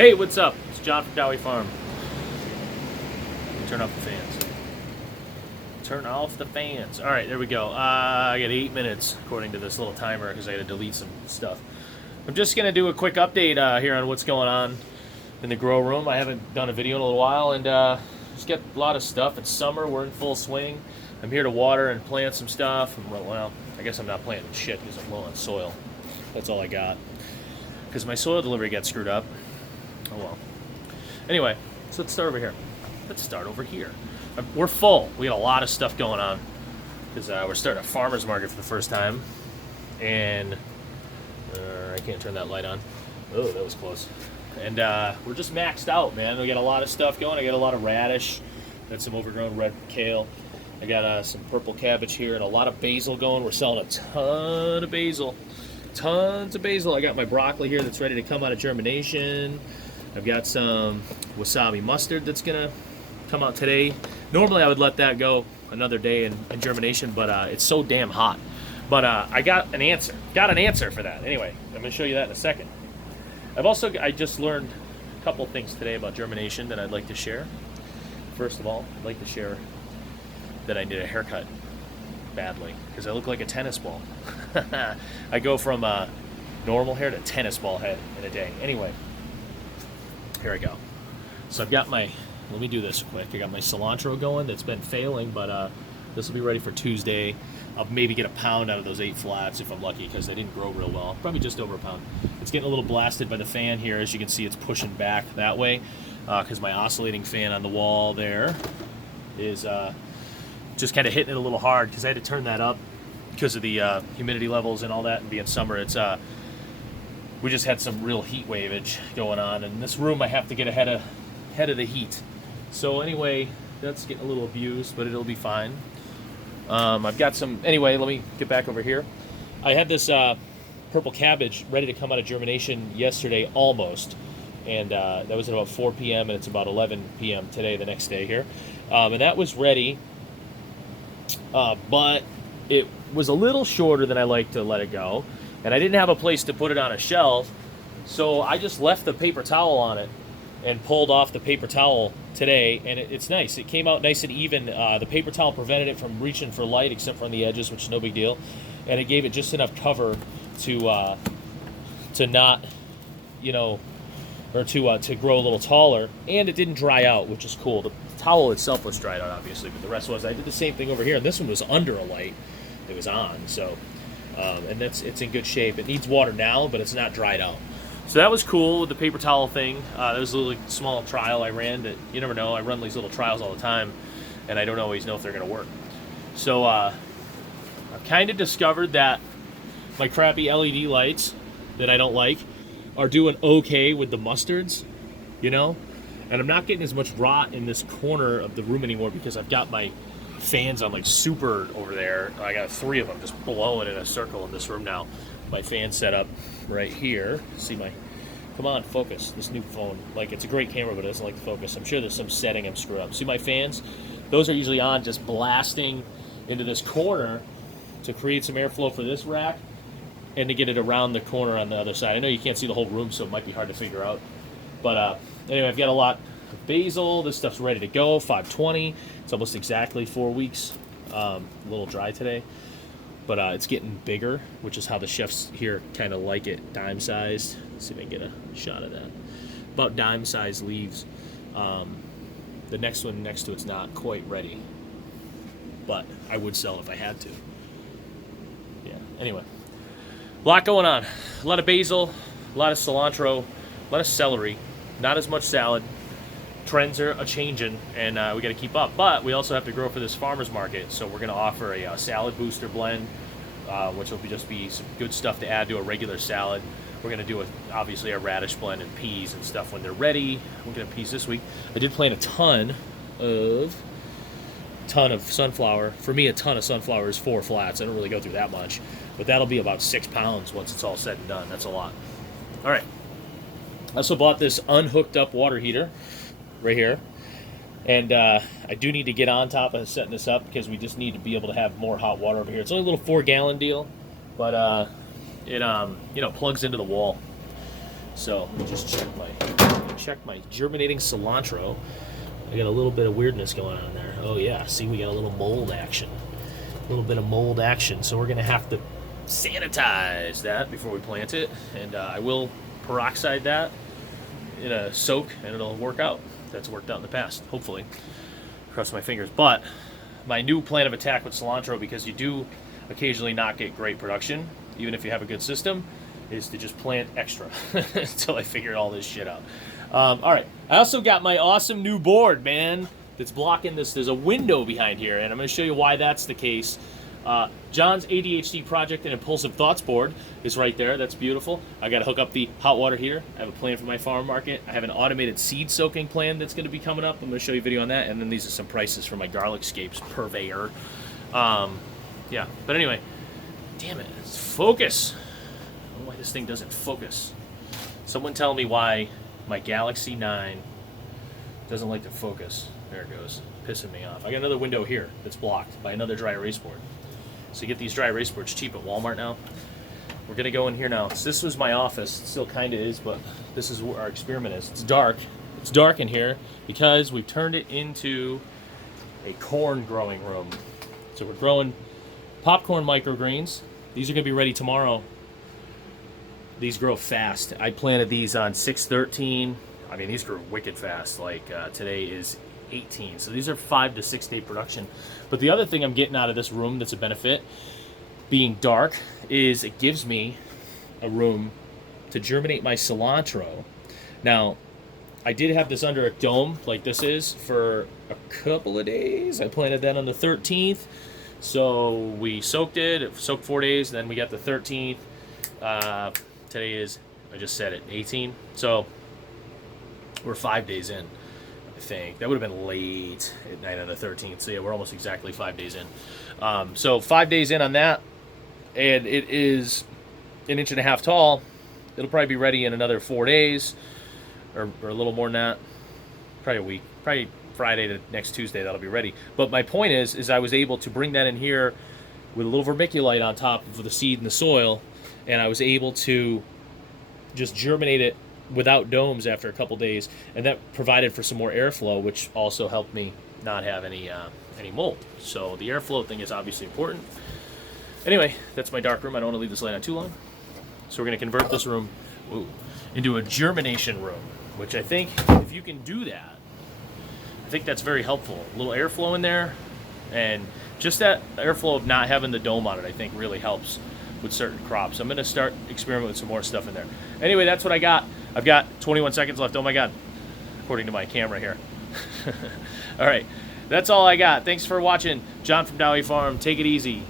Hey, what's up? It's John from Dowie Farm. Turn off the fans. Turn off the fans. All right, there we go. I got 8 minutes according to this little timer because I got to delete some stuff. I'm just gonna do a quick update here on what's going on in the grow room. I haven't done a video in a little while, and just got a lot of stuff. It's summer. We're in full swing. I'm here to water and plant some stuff. Well, I guess I'm not planting shit because I'm low on soil. That's all I got. Because my soil delivery got screwed up. Oh well. Anyway, so let's start over here. We're full. We got a lot of stuff going on because we're starting a farmer's market for the first time, and I can't turn that light on. Oh, that was close. And we're just maxed out, man. We got a lot of stuff going. I got a lot of radish. Got some overgrown red kale. I got some purple cabbage here and a lot of basil going. We're selling a ton of basil. Tons of basil. I got my broccoli here that's ready to come out of germination. I've got some wasabi mustard that's gonna come out today. Normally I would let that go another day in germination, but it's so damn hot. But I got an answer for that. Anyway, I'm gonna show you that in a second. I just learned a couple things today about germination that I'd like to share. First of all, I'd like to share that I need a haircut badly because I look like a tennis ball. I go from normal hair to tennis ball head in a day. Anyway, here I go. So I've got let me do this quick. I got my cilantro going that's been failing, but this will be ready for Tuesday. I'll maybe get a pound out of those 8 flats if I'm lucky because they didn't grow real well. Probably just over a pound. It's getting a little blasted by the fan here. As you can see, it's pushing back that way because my oscillating fan on the wall there is just kind of hitting it a little hard because I had to turn that up because of the humidity levels and all that, and being summer. It's we just had some real heat waveage going on, and in this room I have to get ahead of the heat. So anyway, that's getting a little abused, but it'll be fine. I've got some. Anyway, let me get back over here. I had this purple cabbage ready to come out of germination yesterday, almost, and that was at about 4 p.m. and it's about 11 p.m. today, the next day here, and that was ready. But it was a little shorter than I like to let it go, and I didn't have a place to put it on a shelf, so I just left the paper towel on it and pulled off the paper towel today, and it's nice. It came out nice and even. The paper towel prevented it from reaching for light except for on the edges, which is no big deal, and it gave it just enough cover to not, or to grow a little taller, and it didn't dry out, which is cool. The towel itself was dried out, obviously, but the rest was. I did the same thing over here, and this one was under a light. It was on, so and it's in good shape. It needs water now, but it's not dried out. So that was cool with the paper towel thing. That was a little small trial I ran. That you never know. I run these little trials all the time, and I don't always know if they're going to work. So I've kind of discovered that my crappy LED lights that I don't like are doing okay with the mustards, and I'm not getting as much rot in this corner of the room anymore because I've got my fans on like super over there. I got 3 of them just blowing in a circle in this room now. My fan set up right here. See come on, focus. This new phone, it's a great camera, but it doesn't like to focus. I'm sure there's some setting I'm screwed up. See my fans? Those are usually on, just blasting into this corner to create some airflow for this rack and to get it around the corner on the other side. I know you can't see the whole room, so it might be hard to figure out. But anyway, I've got a lot of basil. This stuff's ready to go, 520. It's almost exactly 4 weeks. A little dry today. But it's getting bigger, which is how the chefs here kind of like it, dime-sized. Let's see if I can get a shot of that. About dime-sized leaves. The next one next to it's not quite ready, but I would sell if I had to. Yeah, anyway. A lot going on. A lot of basil, a lot of cilantro, a lot of celery, not as much salad. Trends are a-changing, and we got to keep up. But we also have to grow for this farmer's market, so we're going to offer a salad booster blend, which will just be some good stuff to add to a regular salad. We're going to do, obviously, a radish blend and peas and stuff when they're ready. We're going to peas this week. I did plant a ton of sunflower. For me, a ton of sunflower is 4 flats. I don't really go through that much, but that'll be about 6 pounds once it's all said and done. That's a lot. All right. I also bought this unhooked up water heater right here, and I do need to get on top of setting this up because we just need to be able to have more hot water over here. It's only a little 4-gallon deal, but it plugs into the wall. So let me just check my germinating cilantro. I got a little bit of weirdness going on there. Oh yeah, see, we got a little mold action. A little bit of mold action. So we're gonna have to sanitize that before we plant it, and I will peroxide that in a soak, and it'll work out. That's worked out in the past, hopefully. Cross my fingers. But my new plan of attack with cilantro, because you do occasionally not get great production, even if you have a good system, is to just plant extra until I figure all this shit out. All right, I also got my awesome new board, man, that's blocking this. There's a window behind here, and I'm going to show you why that's the case. John's ADHD Project and Impulsive Thoughts board is right there. That's beautiful. I got to hook up the hot water heater. I have a plan for my farm market. I have an automated seed soaking plan that's going to be coming up. I'm going to show you a video on that, and then these are some prices for my garlic scapes purveyor. Yeah, but anyway, damn it, it's focus. I don't know why this thing doesn't focus. Someone tell me why my Galaxy 9 doesn't like to focus. There it goes, pissing me off. I got another window here that's blocked by another dry erase board. So you get these dry erase boards cheap at Walmart now. We're gonna go in here now. So this was my office. It still kind of is, but this is where our experiment is. It's dark. It's dark in here because we've turned it into a corn growing room. So we're growing popcorn microgreens. These are gonna be ready tomorrow. These grow fast. I planted these on 6/13. I mean, these grew wicked fast. Like today is 18. So these are 5 to 6 day production. But the other thing I'm getting out of this room that's a benefit, being dark, is it gives me a room to germinate my cilantro. Now, I did have this under a dome like this is for a couple of days. I planted that on the 13th. So we soaked it soaked 4 days, then we got the 13th. Today is, I just said it, 18. So we're 5 days in, I think. That would have been late at night on the 13th. So yeah, we're almost exactly 5 days in. So 5 days in on that, and it is 1.5 inches tall. It'll probably be ready in another 4 days, or a little more than that. Probably a week. Probably Friday to next Tuesday that'll be ready. But my point is I was able to bring that in here with a little vermiculite on top of the seed in the soil, and I was able to just germinate it without domes after a couple days, and that provided for some more airflow, which also helped me not have any mold. So the airflow thing is obviously important. Anyway, that's my dark room. I don't want to leave this light on too long. So we're going to convert this room into a germination room, which I think if you can do that, I think that's very helpful. A little airflow in there, and just that airflow of not having the dome on it, I think really helps with certain crops. I'm going to start experimenting with some more stuff in there. Anyway, that's what I got. I've got 21 seconds left. Oh my God, according to my camera here. All right, that's all I got. Thanks for watching. John from Dowie Farm. Take it easy.